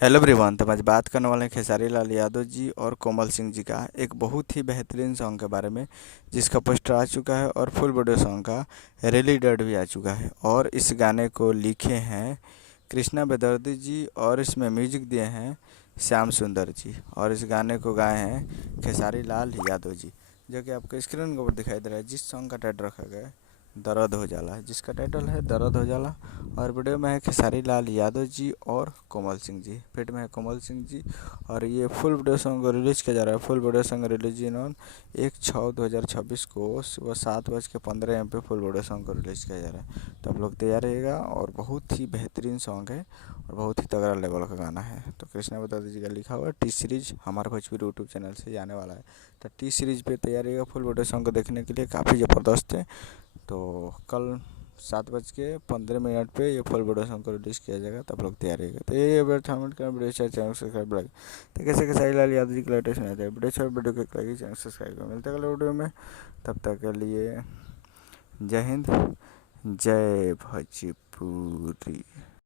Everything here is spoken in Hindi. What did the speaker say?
Hello everyone. तो आज बात करने वाले हैं खेसारी लाल यादव जी और कोमल सिंह जी का एक बहुत ही बेहतरीन सॉन्ग के बारे में, जिसका पोस्टर आ चुका है और फुल वीडियो सॉन्ग का रिलीज डेट भी आ चुका है। और इस गाने को लिखे हैं कृष्णा बेदर्दी जी और इसमें म्यूजिक दिए हैं श्याम सुंदर जी। और इस गाने को गाए हैं खेसारी लाल यादव जी, जो कि आपको स्क्रीन के ऊपर दिखाई दे रहा है। जिस सॉन्ग का टाइटल रखा गया है दर्द हो जाला, जिसका टाइटल है दर्द हो जाला। और वीडियो में है खेसारी लाल यादव जी और कोमल सिंह जी, फिट में है कोमल सिंह जी। और ये फुल वीडियो सॉन्ग को रिलीज किया जा रहा है। Full video song release on 1/6/2026 को सुबह 7:15 AM पे फुल वीडियो सॉन्ग को रिलीज किया जा रहा है। तो आप लोग तैयार रहिएगा। और बहुत ही बेहतरीन सॉन्ग है और बहुत ही तगड़ा लेवल का गाना है। तो कृष्णा बता दीजिए का लिखा हुआ टी सीरीज हमारे भोजपुरी यूट्यूब चैनल से जाने वाला है। तो टी सीरीज पे तैयार रहिएगा फुल वीडियो सॉन्ग को देखने के लिए, काफ़ी ज़बरदस्त है। तो कल 7:15 पे ये फुल वीडियो सॉन्ग को रिलीज़ किया जाएगा। तब लोग तैयार रहेगा। तो ये एडवर्टाइजमेंट का वीडियो चैनल सब्सक्राइब लगे। तो कैसे खेसारी लाल यादव जी की लेटेस्ट नहीं आता है वीडियो को लगी चैनल सब्सक्राइब कर। मिलते हैं अगले वीडियो में। तब तक के लिए जय हिंद, जय भोजपुरी।